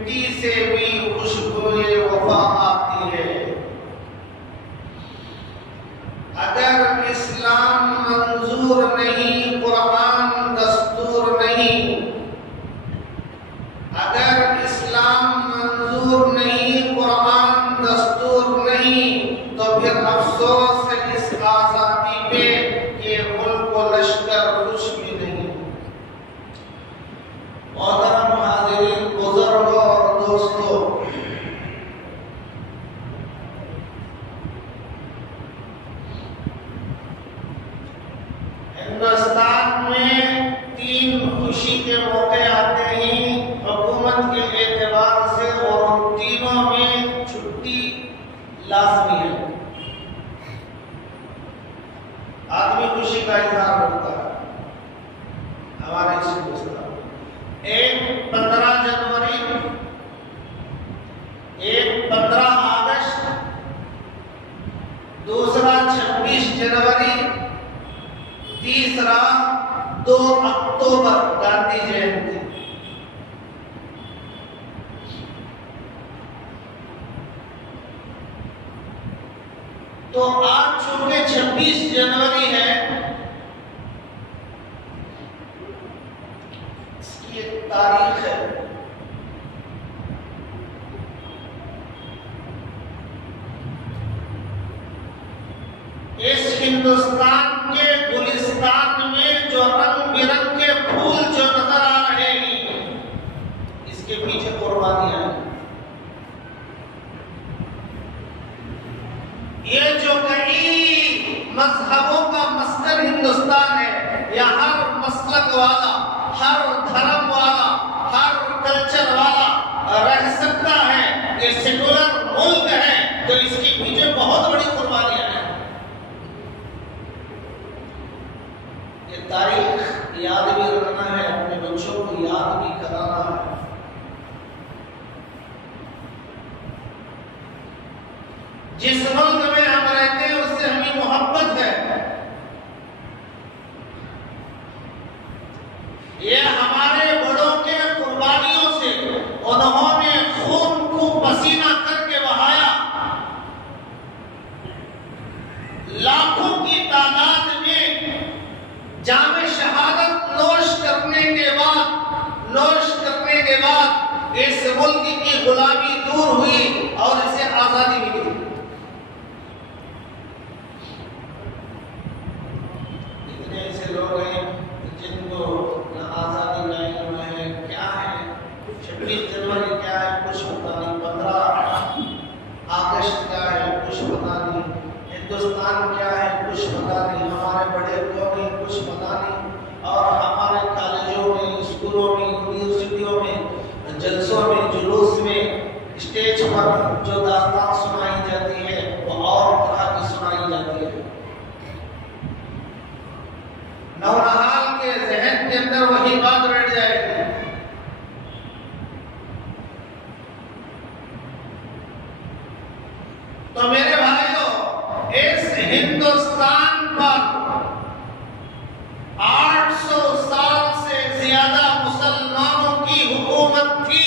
मिट्टी से भी खुशबुए वफा आती है। अगर इस्लाम मंजूर नहीं, कुरान दस्तूर नहीं, अगर इस्लाम मंजूर नहीं, कुरान दस्तूर नहीं, तो फिर अफसोस है इस आजादी पे कि मुल्क को लश्कर कुछ भी नहीं। मोहतरम हाज़िरीन, बुजुर्गों और दोस्तों, हिंदुस्तान में 3 खुशी के मौके आते हैं हुकूमत के एतबार से, और उन तीनों में छुट्टी लाजमी है। आदमी खुशी का इजहार करता है हमारे इस हिंदुस्तान में। एक 15 जनवरी, एक 15 अगस्त, दूसरा 26 जनवरी, तीसरा 2 अक्टूबर गांधी जयंती। तो आज चूंकि 26 जनवरी है, इसकी एक तारीख है। इस हिंदुस्तान के गुलिस्तान में जो रंग बिरंग के फूल जो नजर आ रहे हैं, इसके पीछे कुर्बानियां हैं। ये जो कई मजहबों का मस्कन हिंदुस्तान है, या हर मसलक वाला, हर धर्म वाला, हर कल्चर वाला रह सकता है, ये सेकुलर मुल्क है, तो इसके पीछे बहुत बड़ी कुर्बानियां हैं। ये तारीख याद भी रखना है, अपने बच्चों को याद भी कराना है। जिस मुल्क में हम रहते हैं उससे हमें मोहब्बत है। ये हमारे बड़ों के कुर्बानियों से, उन्होंने खून को पसीना करके बहाया। लाखों की तादाद में जामे शहादत नोश करने के बाद इस मुल्क की गुलामी दूर हुई और इसे आजादी मिली। इतने ऐसे लोग हैं जिनको न आजादी नहीं है, क्या है 26 जनवरी क्या है कुछ पता नहीं, 15 अगस्त क्या है कुछ पता नहीं, हिंदुस्तान क्या है कुछ पता नहीं, हमारे बड़े कौन है कुछ पता नहीं। और हमारे कॉलेजों में, स्कूलों में, यूनिवर्सिटियों में, जलसों में, जुलूस में, स्टेज पर जो दास्तान सुनाई जाती है वो और तरह की सुनाई जाती है। नौरहाल के जहन के अंदर वही बात बैठ जाएगी। तो मेरे भाइयों, इस हिंदुस्तान पर 800 साल से ज्यादा मुसलमानों की हुकूमत थी।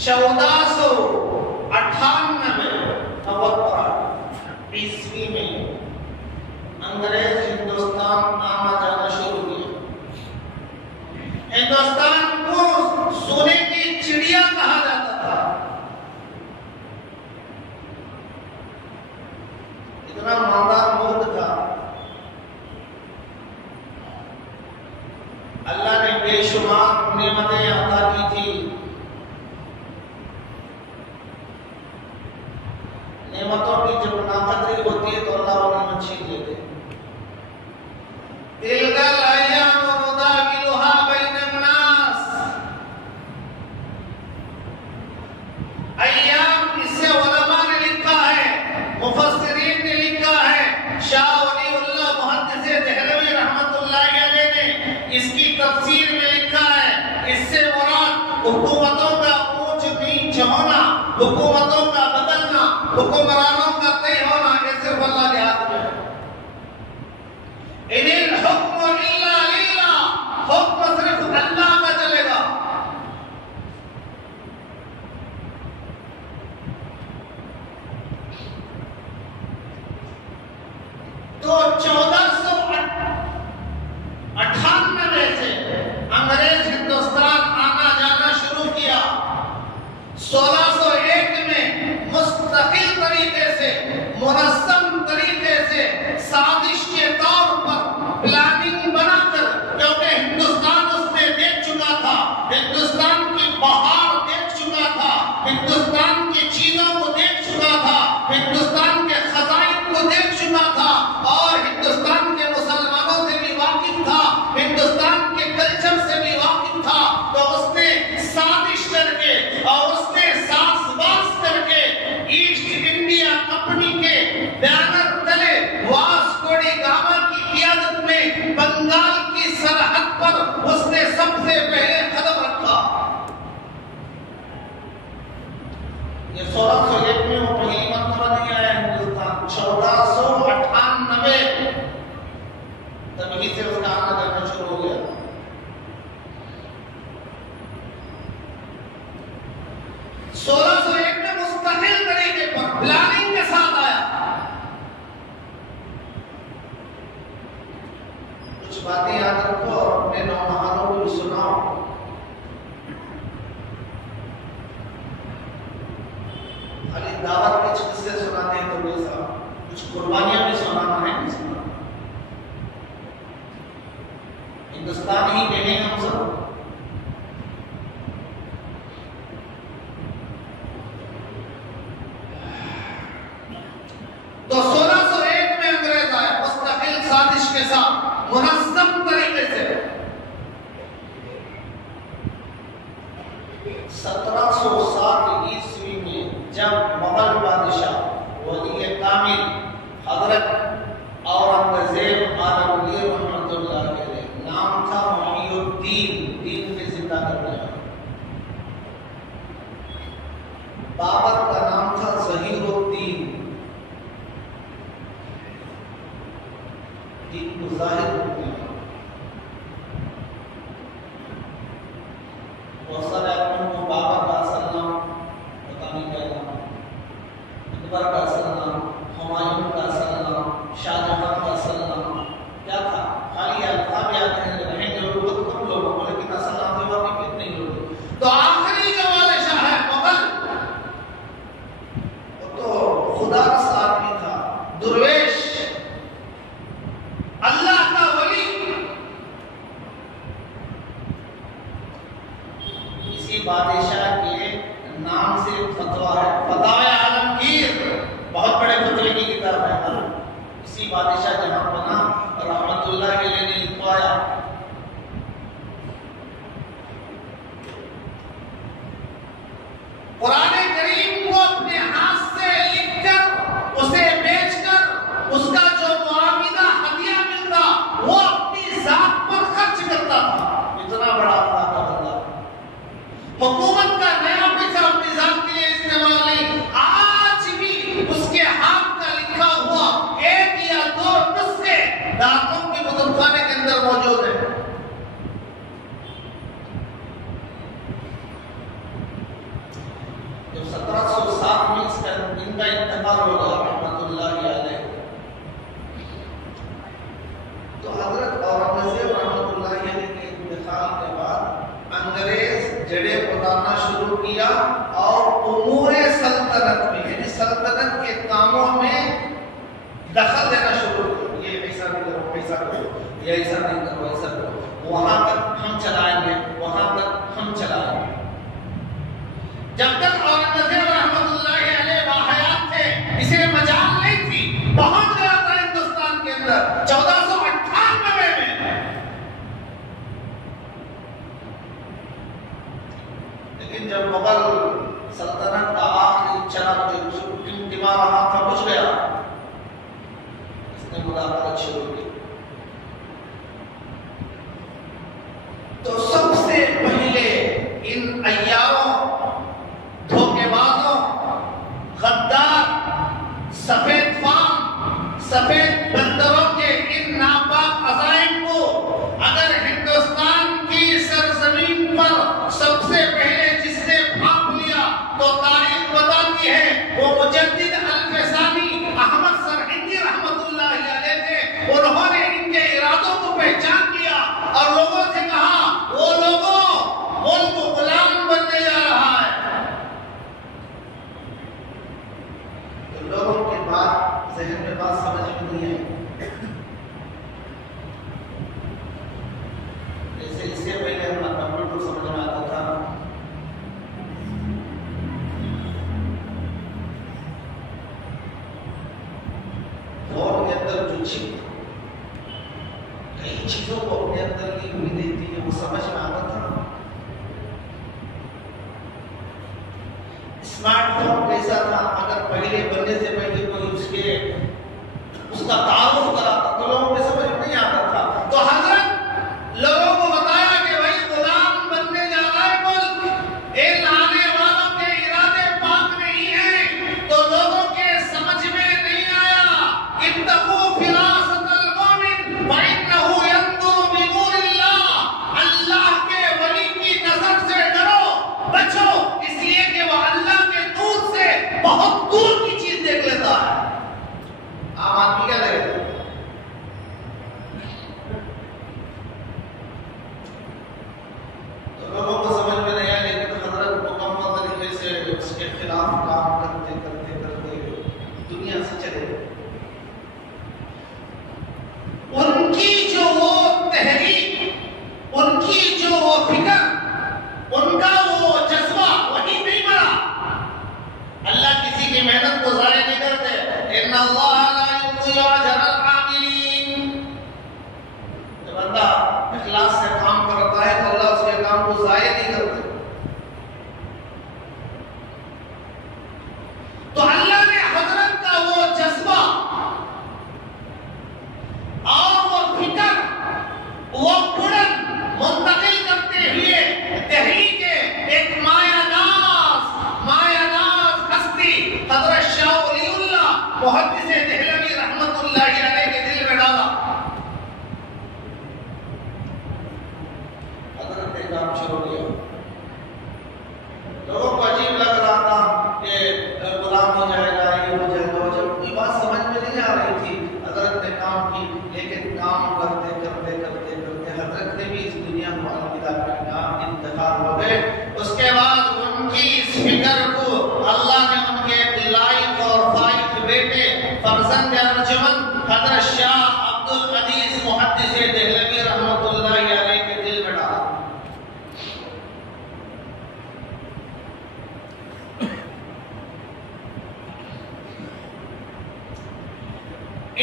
चौदह सौ 98 ईस्वी में अंग्रेज हिंदुस्तान आना जाना शुरू किया। हिंदुस्तान को सोने की चिड़िया कहा जाता था। इतना मालदार मुल्क था। अल्लाह ने बेशुमार नेमतें अता की थी। नेमतों की जब नाकदरी होती है तो अल्लाह वो नेमत छीन लेते हैं। तिलकल अय्याम नुदाविलुहा बैनन नास। अय्याम इससे उलमा ने लिखा है, मुफस्सिरीन ने लिखा है, शाह वलीउल्लाह मुहद्दिस देहलवी रहमतुल्लाह अलैह ने इसकी तफसीर में लिखा है। इससे मुराद हुकूमतों का ऊंच नीच होना, हुकूमतों का बदलना, हुक्मरानों का तय होना, ये सिर्फ अल्लाह के हाथ में है। इनिल हुक्म इल्ला लिल्लाह, हुक्म सिर्फ अल्लाह का चलेगा। तो 1498 से अंग्रेज हिंदुस्तान आना जाना शुरू किया। 1601 में मुस्तकिल तरीके से, मुनज़्ज़म तरीके से, साजिश के तौर पर प्लानिंग बनाकर, क्योंकि हिंदुस्तान उसमें देख चुका था, हिंदुस्तान की बहार देख चुका था, हिंदुस्तान की चीजों को देख चुका था, हिंदुस्तान के खजाइन को देख चुका था, और हिंदुस्तान के मुसलमानों से भी वाकिफ था, हिंदुस्तान के कल्चर से भी वाकिफ था। तो उसने साजिश करके और उसने साज़बाज़ करके ईस्ट इंडिया कंपनी के बैनर तले वास्को डी गामा की क़ियादत में बंगाल की सरहद पर उसने सबसे पहले कदम रखा। ये 1601 में वो पहली मरतबा नहीं आया हिंदुस्तान, 1498 तभी से उसका आना करना शुरू हो गया। 1601 में मुस्तकिल तरीके पर प्लानिंग के साथ आया। कुछ बातें याद रखो और अपने नौजवानों को भी सुनाओ। खाली दावत के किस्से सुनाते हैं तो कोई सा, कुछ कुर्बानियां भी सुनाना है। हिंदुस्तान ही के हैं हम सब। तो 1601 में अंग्रेज आया मुस्तकिल साजिश के साथ, मुनज़्ज़म तरीके से। 1707 ईस्वी में जब मुगल बादशाह वली कामिल हजरत औरंगजेब आलमगीर रहमतुल्लाह अलैह, नाम था मुईनुद्दीन, दीन में जिंदा कर दिया। बाबर का नाम था ज़हीरुद्दीन, दीन को ज़ाहिर कर दिया। बहुत सारे आदमियों को बाबर का असल नाम पता नहीं क्या नाम, अकबर का असल नाम, हुमायूं का असल नाम, शाहजहां का असल नाम क्या था, खाली अल्फाब याद रहेंगे लोग कम लोगों को, लेकिन असल नाम से वाकिफ नहीं लोग। तो आखिरी जो बादशाह है मुगल, वो तो खुदा का आदमी था, दुर्वेश, अल्लाह का वली। इसी बादशाह के नाम से फतवा है, फतवा आलमगीर, बहुत बड़े फतवे की किताब है। इसी बादशाह जहां बना रहमतुल्लाह अलैह ने लिखवाया। कुरान करीम को अपने हाथ से लिखकर, उसे बेचकर, उसका जो मुआविजा हदिया मिलता वो अपनी जात पर खर्च करता था। इतना बड़ा अल्लाह का बंदा, हुकूमत का नया पैसा अपनी जात के लिए इस्तेमाल नहीं। आज भी उसके हाथ का लिखा हुआ 1 या 2 नुस्खे दातों के कुतुबखाने के अंदर मौजूद है। जब 1707 में इनका इंतकाल हो गया रहमतुल्लाह अलैह, तो हजरत औरंगजेब रहमतुल्लाह अलैह के इंतकाल के बाद अंग्रेज जड़े उतारना शुरू किया और उमूरे सल्तनत में, यानी सल्तनत के कामों में दखल देना शुरू किया। ये ऐसा नहीं करो, ऐसा करो, ये ऐसा नहीं करो, ऐसा करो, वहां तक हम चलाएंगे, वहां तक हम चलाएंगे। जब तक औरंगजेब रहमतुल्लाह अलैह बाहयात थे, इसे मजाल नहीं थी, पहुंच गया था हिंदुस्तान के अंदर 1498 में। लेकिन जब मुगल सल्तनत का आखिरी चरम जो टिमटिमा रहा था बुझ गया, इसने मुदाखलत शुरू की। तो सबसे पहले इन अय्याम अंदर जो छिप कई चीजों को अपने अंदर ली हुई रहती है, वो समझ में आता था। स्मार्टफोन कैसा था, अगर पहले बनने से पहले कोई उसका तारुफ कराता तो लोगों को समझ नहीं आता था। तो हजरत लोगों को बताया कि भाई गुलाम बनने जा रहा है, बोल इन आने वालों के इरादे पाक नहीं है। तो लोगों के समझ में नहीं आया, इत्तकू फिरासतल मोमिन व इन्नहु यंजुरु बिनूरिल्लाह, अल्लाह के वली की नजर से डरो, बचो, इसलिए कि वो अल्लाह के नूर से बहुत दूर की चीज देख लेता है। आम आदमी क्या लगेगा? तो लोगों को समझ में नहीं आया, लेकिन हजरत मुकम्मल तरीके से उसके खिलाफ काम करते करते करते दुनिया से चले गए। उनकी जो वो तहरीक, उनकी जो वो फिक्र, उनका वो जज्बा वही नहीं मरा। अल्लाह किसी की मेहनत को जाया नहीं करते। इन्नल्लाह जब बंदा इखलास से काम करता है तो अल्लाह उसके काम को जाया नहीं करते। तो अल्लाह ने हजरत का वो जज्बा और वो फिक्र, वो कुड़न मुंतकिल करते हुए तहरीक एक मायानाज हस्ती हजरत शाह वलीउल्लाह मुहद्दिस देहलवी रहमतुल्लाहि अलैह के दिल में डाला। हजरत ने काम शुरू किया। लोगों को अजीब लग रहा था कि गुलाम हो जाएगा, ये हो जाएगा। जब कोई बात समझ में नहीं आ रही थी, हजरत ने काम की, लेकिन काम करते करते करते करते हजरत ने भी इस दुनिया को अलविदा करना इंतकाल हो गए। उसके बाद उनकी इस फिक्र को अल्लाह ने उनके लाइफ और फाइफ बेटे फरजंद अर्जुमन हजरत शाह अब्दुल अजीज मुहद्दिस देहलवी रहमतुल्लाहि अलैह के दिल में डाला।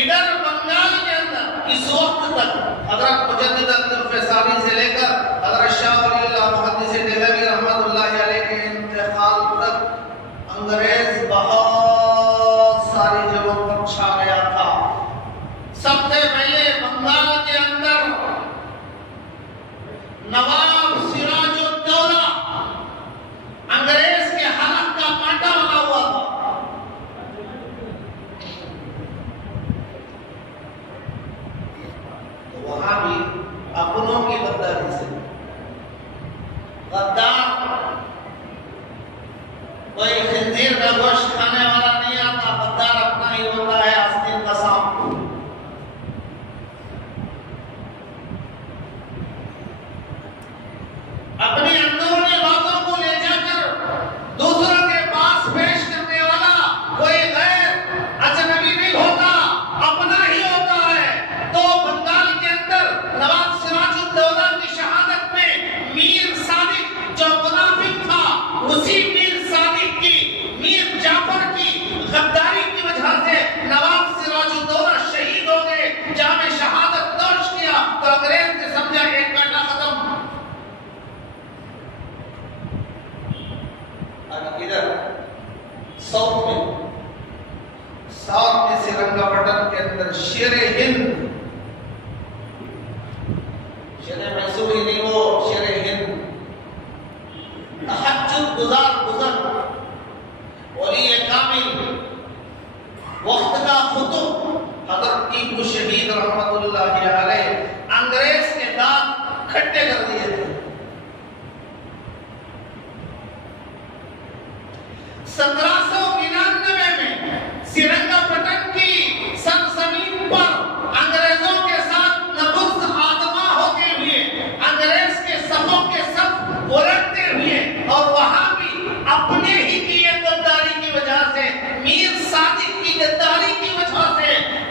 इधर बंगाल के अंदर इस वक्त तक हजरत मुजद्दिद अल-फैसाली से लेकर हजरत शाह वलीउल्लाह मुहद्दिस देहलवी रहमतुल्लाहि अलैह के इंतकाल तक अंग्रेज बहुत सारी जगहों पर छा गया था। सबसे पहले बंगाल के अंदर नवाब सिराजुद्दौला अंग्रेज के हालत का कांटा बना हुआ था। तो वहां भी अपनों की गद्दारी से, गद्दार कोई खिंजीर का गोश्त खाने वाला नहीं आता, गद्दार अपना ही होता है, आस्तीन का सांप। अपनी अंदरूनी बातों को ले जाकर दूसरों के पास पेश करने वाला कोई गैर अजनबी नहीं होता, अपना ही होता है। तो बंगाल के अंदर नवाब सिराजुद्दौला की शहादत में मीर सादिक जो मुनाफिक था, उसी मीर सादिक की, मीर जाफर की गद्दारी की वजह से नवाब सिराजुद्दौला शहीद हो गए। जामे शहादत नोश किया तो अंग्रेज ने समझा एक कांटा खत्म। इधर साउथ में श्रीरंगपट्टनम के अंदर शेरे हिंद, शेरे मैसूरी नहीं, वो शेरे हिंद, तहज्जुद गुजर वली कामिल, वक्त का खुतुब हजरत टीपू शहीद रहमतुल्लाहि अलैह अंग्रेज के दांत खट्टे कर दिए थे। 1799 में श्रीरंगपट्टनम की सरजमीन पर अंग्रेजों के साथ नबुज़ आदमा होते हुए, अंग्रेज के सफों के सफ उलटते हुए, और वहां भी अपने ही की गद्दारी की वजह से, मीर सादिक की गद्दारी की वजह से,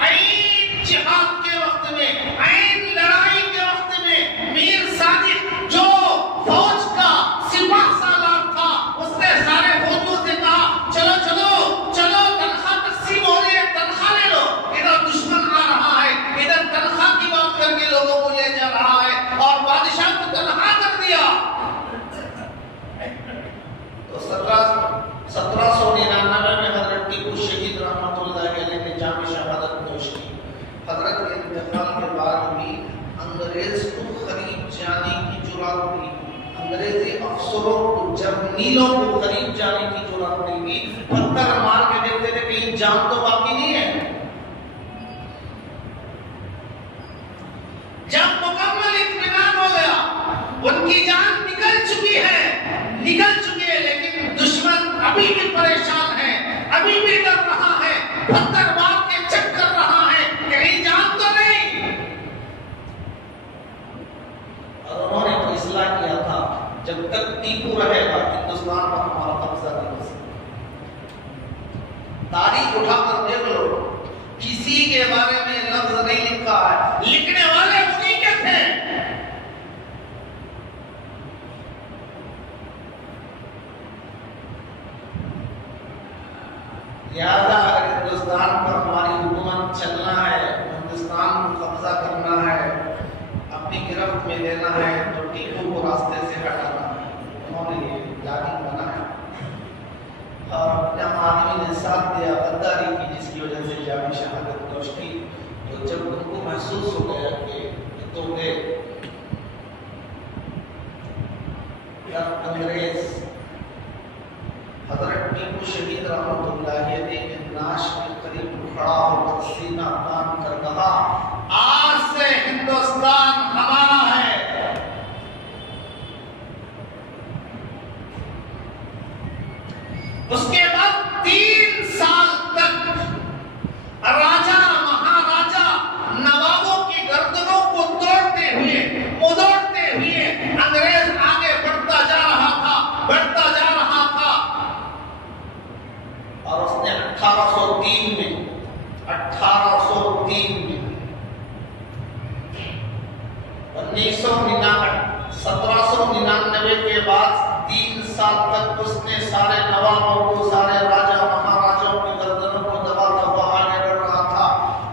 ऐन जिहाद के वक्त में, ऐन लड़ाई के वक्त में मीर सादिक जो फौज का सिपाह सालार था, उसने सारे फौजियों से कहा अफसरों को जर्नीलों को करीब जाने की जरूरत नहीं थी, पत्थर मार के देखते थे कहीं जान तो बाकी नहीं है। जब मुकम्मल इत्मीनान हो गया, उनकी जान निकल चुकी है, लेकिन दुश्मन अभी भी परेशान है, अभी भी डर रहा है, पत्थर मार के चेक कर रहा है कहीं जान तो नहीं। और उन्होंने फैसला किया था जब तक टीपू रहेगा हिंदुस्तान पर हमारा कब्जा नहीं हो सकता। तारीख उठाकर देख लो, किसी के बारे में लफ्ज नहीं लिखा है, लिखने वाले उन्हीं के थे। लिहाजा अगर हिंदुस्तान पर हमारी हुकूमत चलना है, हिंदुस्तान को कब्जा करना है, अपनी गिरफ्त में लेना है, तो टीपू को रास्ते से हटाना है। उन्होंने ये प्लानिंग बना है और अपने आदमी ने साथ दिया गद्दारी की, जिसकी वजह से जामी शहादत नोश की। तो जब उनको महसूस हो गया कि तो अंग्रेज हजरत टीपू शहीद रहमतुल्लाह अलैह के नाश के करीब खड़ा होकर सीना तान कर कहा, आज से हिंदुस्तान हमारा है। उसके बाद 3 साल तक राजा महाराजा नवाबों की गर्दनों को तोड़ते हुए, मुदोड़ते हुए अंग्रेज आगे बढ़ता जा रहा था। और उसने 1803 में 1799 के बाद 3 साल तक उसने सारे नवाबों को, सारे राजा महाराजाओं की गर्दनों को दबाता हुआ आगे बढ़ रहा था।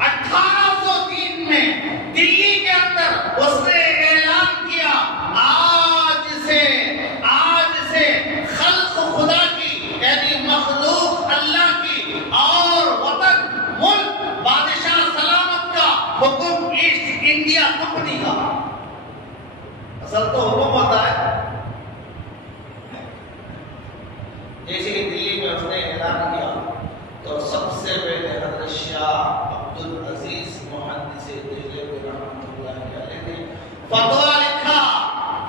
1803 में दिल्ली के अंदर उसने ऐलान किया, आज से खल्क खुदा की, यानी मखलूक अल्लाह की, और वतन मुल्क बादशाह सलामत का हुक्म ईस्ट इंडिया कंपनी का। असल तो हुक्म होता है, जैसे कि दिल्ली में उसने ऐलान किया तो सबसे पहले हज़रत शाह अब्दुल अजीज मुहद्दिस देहलवी रहमतुल्लाह अलैह ने फतवा लिखा।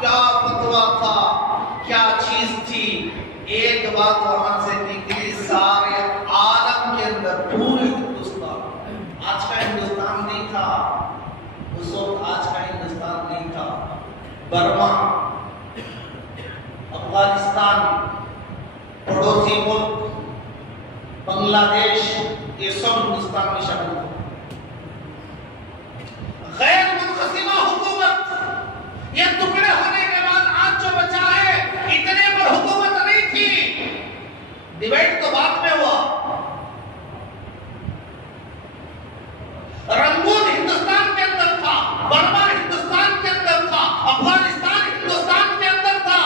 क्या फतवा था, क्या चीज थी? एक बात वहां से निकली सारे आलम के अंदर, पूरे हिंदुस्तान, आज का हिंदुस्तान नहीं था उस वक्त, आज का हिंदुस्तान नहीं था। बर्मा, अफगानिस्तान, पड़ोसी मुल्क, बांग्लादेश, ये सब हिंदुस्तान में शामिल थे। गैर मुनक़सिमा हुकूमत, ये टुकड़े होने के बाद आज जो बचा है, इतने पर हुकूमत नहीं थी। डिबेट तो बाद में हुआ। रंगून हिंदुस्तान के अंदर था, बर्मा हिंदुस्तान के अंदर था, अफगानिस्तान हिंदुस्तान के अंदर था,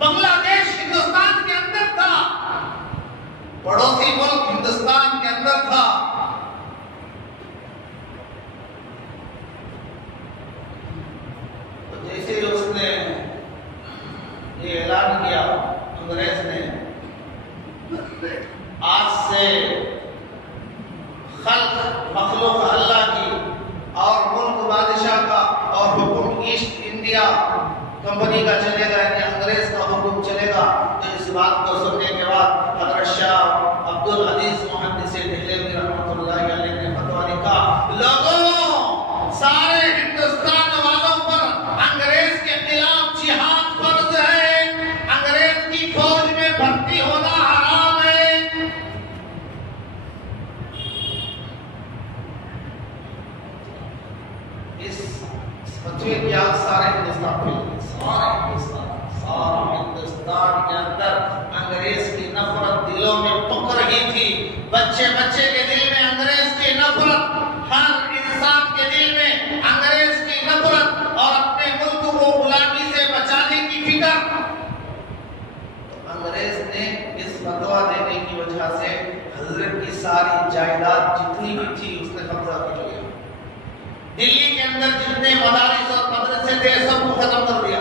बांग्लादेश हिंदुस्तान के अंदर था, पड़ोसी मुल्क हिंदुस्तान के अंदर था। तो जैसे उसने ये ऐलान किया अंग्रेज ने, आज से खल्क मखलूक अल्लाह की और मुल्क बादशाह का और हुक्म ईस्ट इंडिया कंपनी का चलेगा, यानी अंग्रेज का हुक्म चलेगा। तो इस बात को सुनने के बाद हज़रत शाह अब्दुल अजीज मुहद्दिस देहलवी रहमतुल्लाह अलैह ने फतवा लिखा, लोगों, सारे हिंदुस्तान वालों पर अंग्रेज के खिलाफ जिहाद फर्ज है, अंग्रेज की फौज में भर्ती होना हराम है। इस फतवे की आग सारे हिंदुस्तान में, सारा हिंदुस्तान के अंदर अंग्रेज की नफरत दिलों में पक रही थी। बच्चे के दिल में अंग्रेज की नफरत, हर इंसान के दिल में अंग्रेज की नफरत और अपने मुल्क को गुलामी से बचाने की फिक्र। अंग्रेज ने इस फतवा देने की वजह से हजरत की सारी जायदाद जितनी भी थी उसने कब्जा कर लिया। दिल्ली के अंदर जितने मदारिस और मदरसे थे सबको खत्म कर दिया।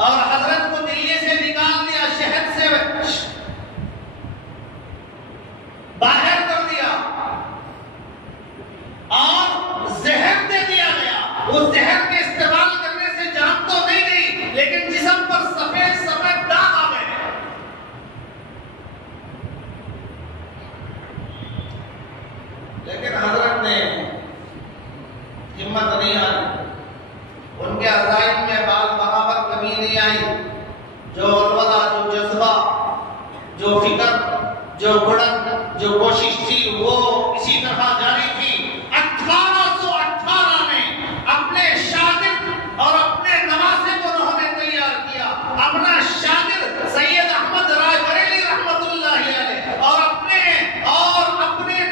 और हजरत को दिल्ली से निकाल दिया, शहर से बाहर कर दिया और जहर दे दिया गया। उस जहर के इस्तेमाल करने से जान तो नहीं गई, लेकिन जिस्म पर सफेद सफेद दाग आ गए। लेकिन हजरत ने हिम्मत नहीं आई, उनके अज़ाइम में बाल बराबर कमी नहीं आई। जो अलवदा, जो जज्बा, जो फिक्र, जो गुणन, जो कोशिश थी वो इसी तरह जारी थी। 1818 में अपने शागिर्द और अपने नवासे को उन्होंने तैयार किया। अपना शागिर्द सैयद अहमद राय बरेली रहमतुल्लाहि अलैह और अपने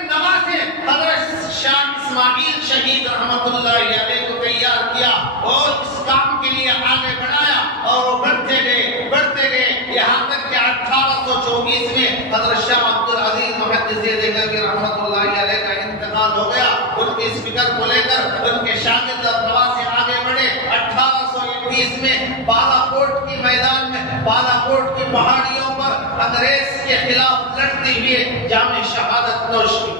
नवासे हजरत शाह इस्माइल शहीद रहमतुल्लाहि अलैह को तैयार किया और इस काम के लिए आगे बढ़ाया। और वो बढ़ते गए यहाँ तक कि 1824 में हजरत शाह अब्दुल अजीज मुहद्दिस देहलवी रहमतुल्लाहि अलैह का इंतकाल हो गया। उनकी इस फिक्र को लेकर उनके शागिर्द और नवासे आगे बढ़े। 1831 में बालाकोट की मैदान में, बालाकोट की पहाड़ियों पर अंग्रेज के खिलाफ लड़ते हुए जामे शहादत नोश की।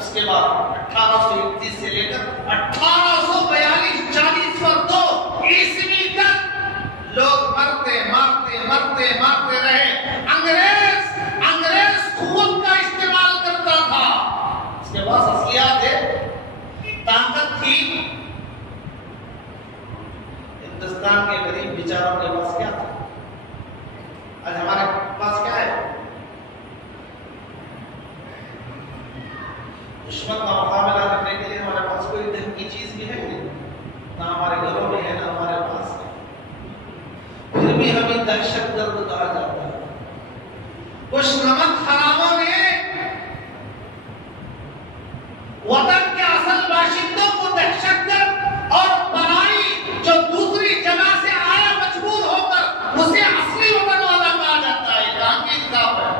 उसके बाद 1831 से लेकर 1842 ईस्वी तक लोग मरते रहे। अंग्रेज खून का इस्तेमाल करता था। उसके पास असलियत है, ताकत थी। हिंदुस्तान के गरीब बेचारों के पास क्या था? आज हमारे पास क्या है? दुश्मन का मुकाबला करने के लिए हमारे पास कोई ढंग की चीज भी है ना, हमारे घरों में है ना हमारे पास है। फिर भी हमें दहशतगर्द कहा जाता है। कुछ नमक हरामों ने वतन के असल बाशिंदों को दहशतगर्द और पराई जो दूसरी जगह से आया मजबूर होकर उसे असली वतन वाला कहा जाता है। कहां की किताब है?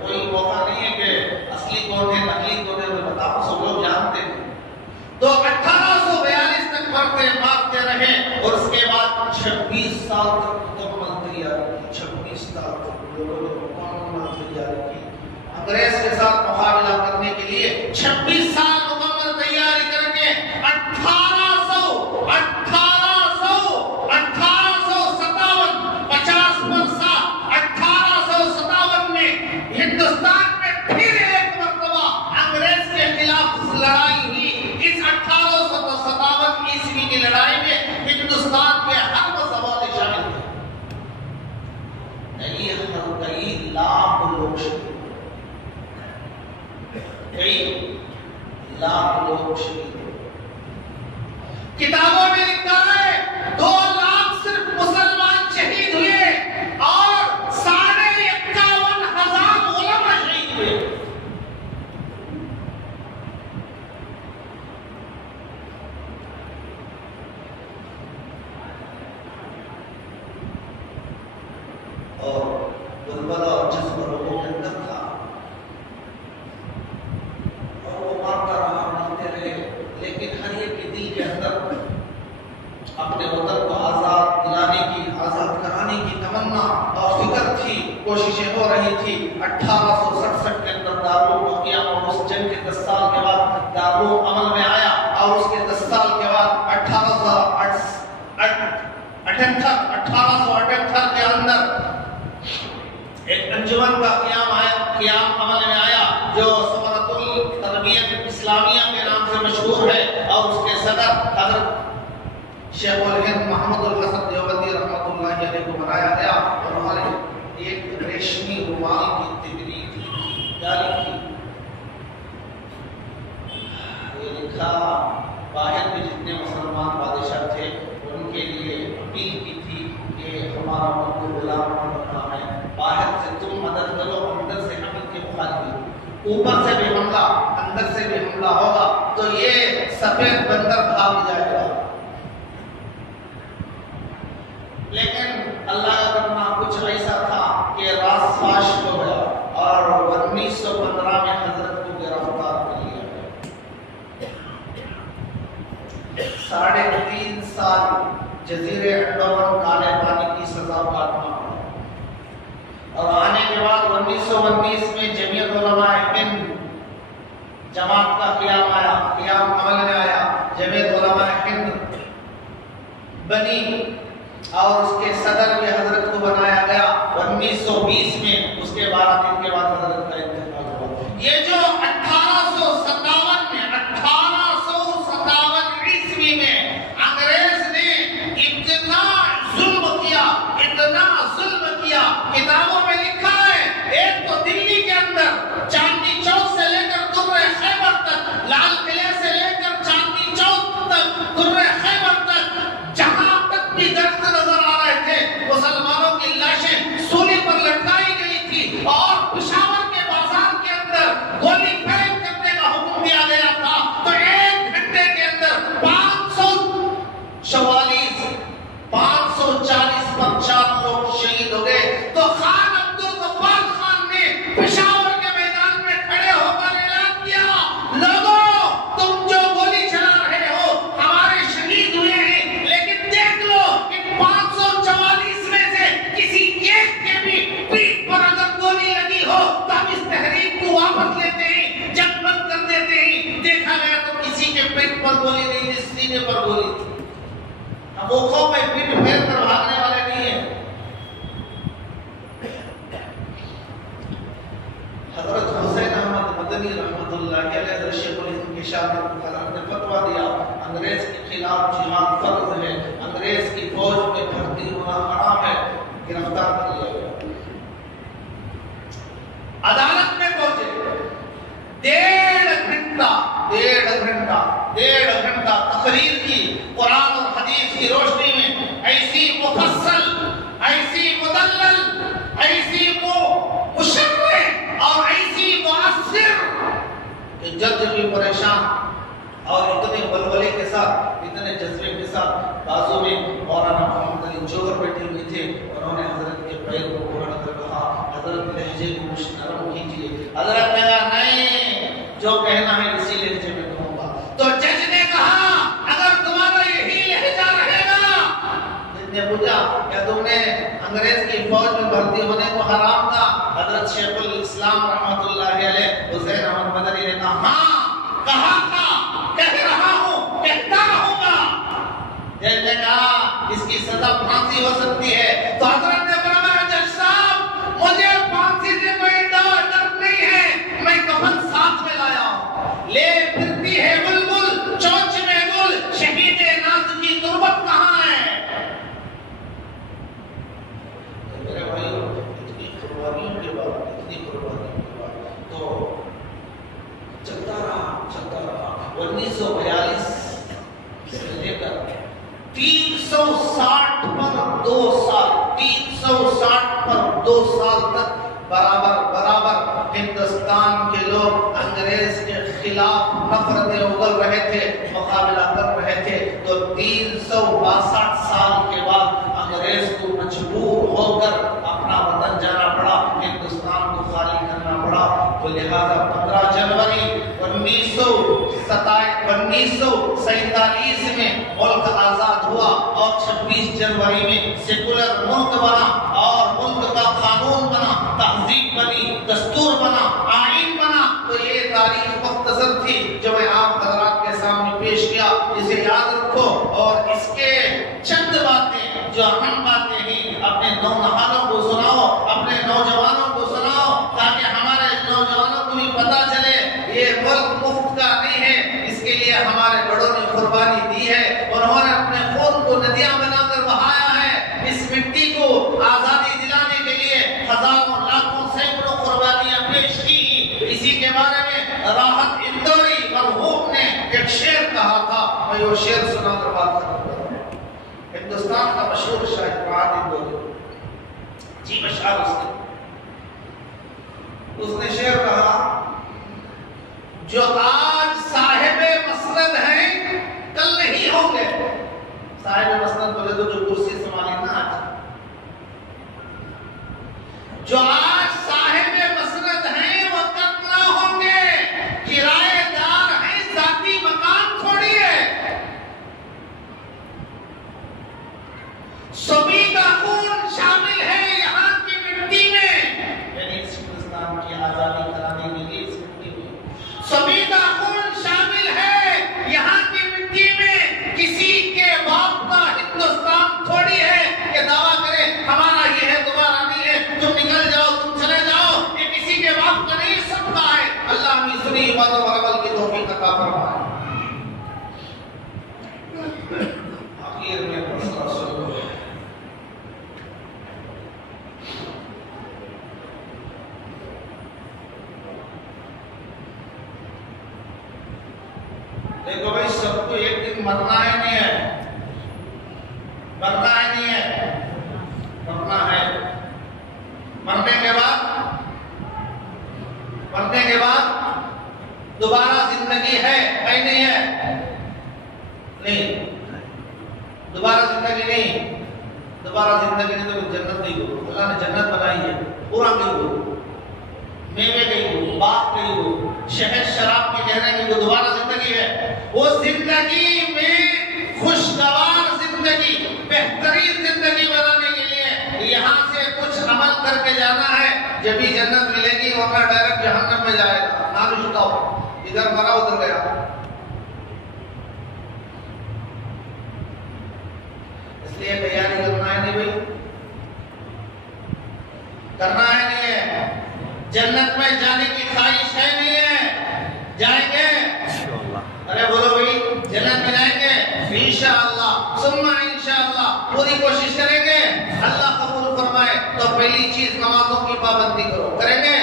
कोई मौका नहीं है कि असली कौन है नकली कौन है वो बताओ, सब लोग जानते हैं। तो 1842 तक मारते रहे और उसके बाद 26 साल तक मुकम्मल तैयारी की। 26 साल तक लोगों ने मुकम्मल तैयारी की अंग्रेज के साथ मुकाबला करने के लिए। 26 साल मुकम्मल तैयारी करके 1857 में हिंदुस्तान में फिर एक मर्तबा अंग्रेज के खिलाफ लड़ाई हुई। इस 1857 ईस्वी की लड़ाई में हिंदुस्तान के हर मज़हब शामिल थे। कई लाख लोग शहीद, किताबों में लिखा है 2 लाख सिर्फ मुसलमान शहीद हुए और 51,500 उलमा शहीद हुए। और बुलबुला और जज्बा लोगों के अंदर था और वो मारता रहा, मारते रहे। लेकिन हर एक के दिल के अंदर अपने वतन को आजाद दिलाने की, आजाद कराने की तमन्ना और फिक्र थी, कोशिशें हो रही थी। 1867 के अंदर दारूल वाक़िया और उस जंग के 10 साल के बाद दारूल अमल में आया और उसके 10 साल के बाद 1878 के अंदर एक अंजुमन का क़याम अमल में आया जो समरतुल तरबियत इस्लामिया के नाम से मशहूर है और उसके सदर हज़रत शेखुल हिंद मोहम्मद हसन देवबंदी रहमतुल्लाहि अलैह को बनाया गया। उन्होंने एक रेशमी रुमाल की तिगरी जारी की। ये लिखा बाहर में जितने मुसलमान बादशाह थे उनके लिए अपील की थी कि हमारा मुल्क गुलाम बनना है, बाहर से तुम मदद करो, अंदर से हम इनके मुखालिफ, ऊपर से भी हमला अंदर से भी हमला होगा। तो ये सफेद बंदर भाग जाएगा। लेकिन अल्लाह का करना कुछ ऐसा था कि रात फाश हो गया और 1915 में हजरत को गिरफ्तार कर लिया गया। 3.5 साल जजीरे अंडमान काले पानी की सजा काटना पड़ा और आने के बाद 1919 में जमीयत उलमा हिंद जमात का क़याम आया, क़याम अमल में आया। जमीयत उलमा हिंद बनी और उसके सदर में हजरत को बनाया गया 1920 में। उसके 12 दिन के बाद हजरत का इंतकाल हुआ। ये जो 1857 ईस्वी में अंग्रेज ने इतना जुल्म किया, किताबों में लिखा है। एक तो दिल्ली के अंदर चांदनी चौक से लेकर दुर्रे खैबर तक, लाल किले से लेकर चांदनी चौक तक, दुर्रे खैबर तक, जहां तक भी दरख्त नजर आ रहे थे, मुसलमानों की लाशें सूली पर लटकाई गई थी और पेशावर के बाजार के अंदर गोली फेंक करने का हुक्म दिया गया था। तो 1 घंटे के अंदर 540 लोग शहीद हो गए। तो खान अब्दुल गफ्फार खान ने पेशावर के मैदान में खड़े होकर ऐलान किया, लोगों तुम जो गोली चला रहे हो हमारे शहीद हुए हैं, लेकिन देख लो इन 544 में से किसी एक के भी पीठ पर अगर गोली लगी हो तो हम इस तहरीक को वापस लेते हैं, जंग बंद कर देते हैं। देखा गया तो किसी के पीठ पर गोली नहीं थी, सीने पर गोली थी। वो कौम में पीठ फेर कर भागने वाले नहीं है। हजरत हुसैन अहमद मदनी रहमतुल्लाह अलैह दर्शकुल इंकिशाफ ने फतवा दिया, अंग्रेज के खिलाफ जिहाद फर्ज है, अंग्रेज की फौज में भर्ती होना हराम है। गिरफ्तार कर लिया गया, अदालत में पहुंचे। 1.5 घंटा तकरीर की, कुरान और हदीस की रोशनी में ऐसी मुफस्सल, ऐसी मुदल्लल, ऐसी मुशर्रह और ऐसी मुअस्सिर कि जज भी परेशान और इतने बलबले के साथ, इतने जज्बे के साथ बाजू में मौलाना मोहम्मद अली जोहर बैठे हुए थे। उन्होंने हजरत के पैर को पकड़ कर कहा, हजरत लहजे को कुछ नरम कीजिए। हजरत ने कहा नहीं, जो कहना है इसी लहजे में कहूंगा। तो जज ने कहा अगर तुम्हारा यही लहजा रहेगा, जिसने पूछा क्या तुमने अंग्रेज की फौज में भर्ती होने को हराम था? हजरत शेखुल इस्लाम रहमतुल्लाह अलैह हुसैन अहमद मदनी ने कहा हाँ कहा था, कह रहा हूं, कहता रहूंगा। जज ने कहा इसकी सजा फांसी हो सकती है। तो हजरत ने फरमाया जज साहब मुझे फांसी से कोई डर नहीं है, मैं कफन साथ में लाया हूं। ले फिरती है बुलबुल चोंच में गुल, शहीद नाज की तुरबत कहां है? मेरे भाइयों इतनी कुर्बानियों के बाद तो चलता रहा 1942 से लेकर 360 पर 2 साल, 360 पर 2 साल तक बराबर हिंदुस्तान के लोग अंग्रेज के खिलाफ नफरतें उगल रहे थे, मुकाबला कर रहे थे। तो 362 साल के बाद अंग्रेज को मजबूर होकर अपना वतन जाना पड़ा, हिंदुस्तान को खाली करना पड़ा। तो लिहाजा 15 जनवरी 1947 में मुल्क आजाद हुआ और 26 जनवरी में सेकुलर मुल्क बना और मुल्क का कानून बना, तहजीब बनी, दस्तूर बना, आईन बना। तो ये तारीख मुख्तसर थी जो मैं आप हजरात के सामने पेश किया, इसे याद रखो और इसके चंद बातें जो अहम बातें हैं अपने नौजवानों को सुनाओ, अपने नौजवानों को सुनाओ, ताकि हमारे नौजवानों को भी पता चले ये मुल्क मुफ्त का नहीं है, इसके लिए हमारे बड़ों ने कुर्बानी दी है। उन्होंने अपने खून को नदियां बनाकर बहाया है। इस मिट्टी को आजादी दिलाने के लिए हजारों लाखों सैकड़ों कुर्बानियां पेश की। इसी के बारे में राहत इंदौरी मरहूम ने एक शेर कहा था, मैं वो शेर सुनाकर बात करूंगा। हिंदुस्तान का मशहूर शायर राहत इंदौरी जी मशार, उसने शेर कहा जो आज साहिबे मसनद हैं देखो भाई, सबको एक दिन मरना है, नहीं है? मरना है, नहीं है? मरना है। मरने के बाद दोबारा जिंदगी है नहीं है? नहीं, दोबारा जिंदगी नहीं। दोबारा जिंदगी नहीं तो जन्नत नहीं हो। अल्लाह ने जन्नत बनाई है, पूरा नहीं हो, मेवे गई हो, बाग गई हो, शहद शराब के कहने की वो दोबारा जिंदगी है। वो जिंदगी में खुशगवार जिंदगी, बेहतरीन जिंदगी बनाने के लिए यहाँ से कुछ अमल करके जाना है, जब भी जन्नत मिलेगी। वरना डायरेक्ट जहन्नम में जाएगा। ना भी छुटाओ, इधर मरा उधर गया। इसलिए तैयारी करना है, नहीं भाई? करना है, नहीं है? जन्नत में जाने की ख्वाहिश है, नहीं है? जाएंगे? अरे बोलो भाई, जन्नत में जाएंगे इंशाअल्लाह, सुम्मा इंशाअल्लाह। पूरी कोशिश करेंगे, अल्लाह कबूल फरमाए तो पहली चीज नमाजों की पाबंदी करो। करेंगे?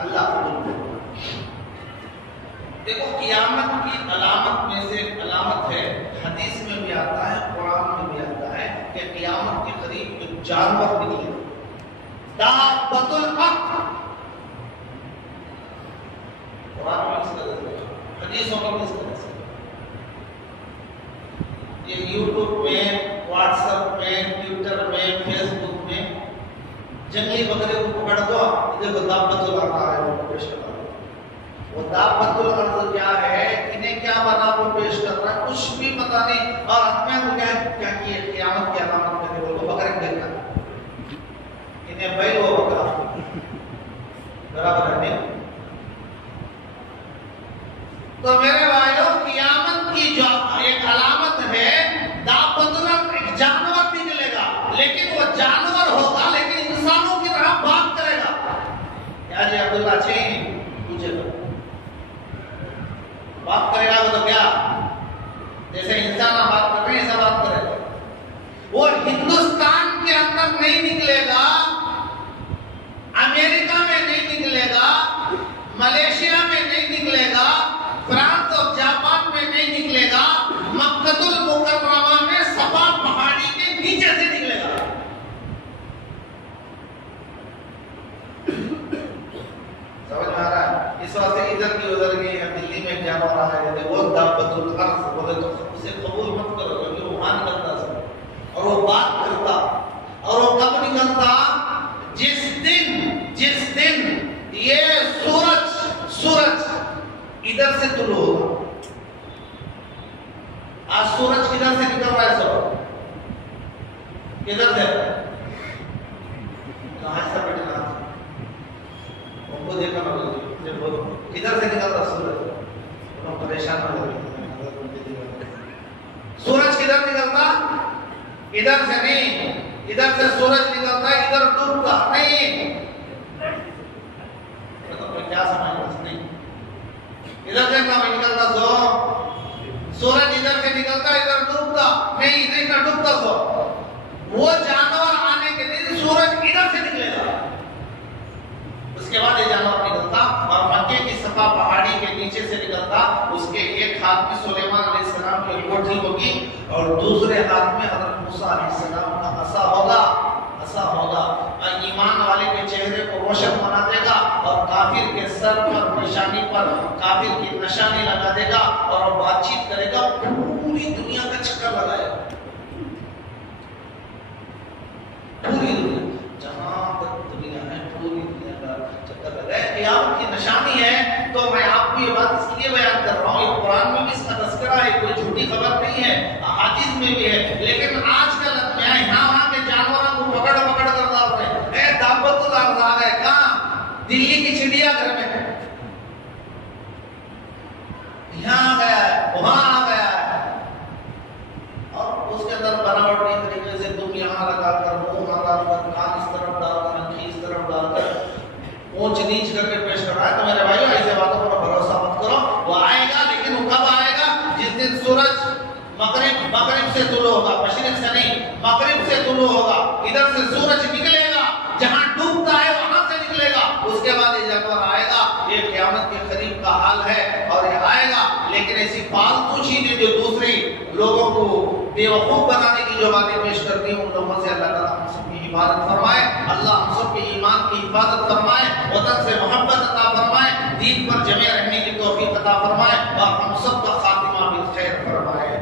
अल्लाह कबूल। देखो, क़यामत की अलामत में से एक अलामत है, हदीस में भी आता है, कुरान में भी आता है कि क़यामत के करीब एक जानवर निकलेगा, दाब्बतुल हक़। कुरान में इस तरह से, हदीसों में इस तरह से। ये यूट्यूब में, व्हाट्सएप में, ट्विटर में, फेसबुक में जंगली बकरे को पकड़ दो, देखो दाब्बतुल हक़ है, वो पेश कर रहा है। वो दाब्बतुल हक़ क्या है, इन्हें क्या बना वो पेश कर रहा है, कुछ भी पता नहीं। और हमें वो क्या किए, क़यामत की अलामत में बोलो बकरे देखना, इन्हें बैल वो बकरा बराबर है। तो मेरे भाइयों, क़यामत की जो एक अलामत है, दाब्बतुल हक़, एक जानवर निकलेगा, लेकिन वो जानवर होगा लेकिन इंसानों की तरह बात करेगा। क्या जी अब्दुल्ला जी पूछेगा, बात करेगा तो क्या? जैसे इंसान बात कर रहे हैं ऐसा बात करेगा। वो हिंदुस्तान के अंदर नहीं निकलेगा, अमेरिका में नहीं निकलेगा, मलेशिया में नहीं निकलेगा, फ्रांस और जापान में नहीं निकलेगा, मक्कतुल मुकर्रमा में सफा पहाड़ी के नीचे से निकलेगा। समझ में आ रहा है? इस वास्ते इधर की उधर की दिल्ली में क्या हो रहा है, वो दाब्बतुल हक़ बोले तो उसे कबूल मत करो, क्योंकि वो मान करता और वो बात करता। और वो कब निकलता? जिस दिन ये सूरज इधर से तुलू होगा। आज सूरज किधर से निकल रहा है? सब किधर से? कहां से बैठना? उनको देखा ना, किधर से निकल रहा सूरज? तो परेशान हो गए। सूरज किधर निकलता? इधर से नहीं, इधर से सूरज निकलता है, इधर डूबता नहीं। तो क्या समझ नहीं? इधर से कब निकलता? सूरज इधर से निकलता, इधर डूबता नहीं, इधर डूबता। वो जानवर आने के दिन सूरज इधर से निकलेगा, उसके बाद ये जानवर निकलता और मक्के की सफा पहाड़ी के नीचे से निकलता। उसके एक हाथ में सुलेमान अलैहिस्सलाम की अंगूठी होगी और दूसरे हाथ में हज़रत मूसा अलैहिस्सलाम का असा होगा। ईमान वाले के चेहरे को रोशन बना देगा और काफिर के सर पर, निशानी पर काफिर की निशानी लगा देगा और बातचीत करेगा, पूरी दुनिया का चक्कर लगाएगा। पूरी दुनिया, जहां तक दुनिया है, पूरी दुनिया का चक्कर लगाए। क़यामत की निशानी है। तो मैं आपको ये बात इसलिए बयान कर रहा हूँ, ये कुरान में भी इसका तज़किरा है, कोई झूठी खबर नहीं है, हदीस में भी है। लेकिन आजकल यहाँ वहाँ के जानवरों को पकड़ कर डाल रहे हैं। दाब्बतुल हक़ आ गए कहाँ? दिल्ली की चिड़ियाघर में, यहाँ आ गया है, वहाँ आ गया है, और उसके अंदर बनावटी तरीके से तुम यहाँ लगाकर, मुंह लगाकर, कान इस तरफ डालकर, आँखें इस तरफ डालकर ऊंच नीच करके पेश कर रहा है। तो मेरे भाइयों, ऐसे बातों पर भरोसा मत करो। वो आएगा, लेकिन वो कब आएगा? जिस दिन सूरज मगरिब से तुलू होगा, मशरिक से नहीं, मगरिब से तुलू होगा। इधर से सूरज निकलेगा, जहां डूबता है वहां से निकलेगा। उसके बाद ये जानवर आएगा। ये क़यामत के करीब का हाल है और ये आएगा। फालतू चीजें जो दूसरे लोगों को बेवकूफ बनाने की जो बातें पेश करती हैं, उन लोगों से अल्लाह ताला हम सबकी हिफाजत फरमाए। अल्लाह हम सबके ईमान की हिफाजत फरमाए, वतन से मोहब्बत अता फरमाए, दीन पर जमे रहने की तौफीक अता फरमाए और हम सब का खातिमा बिल खैर फरमाए।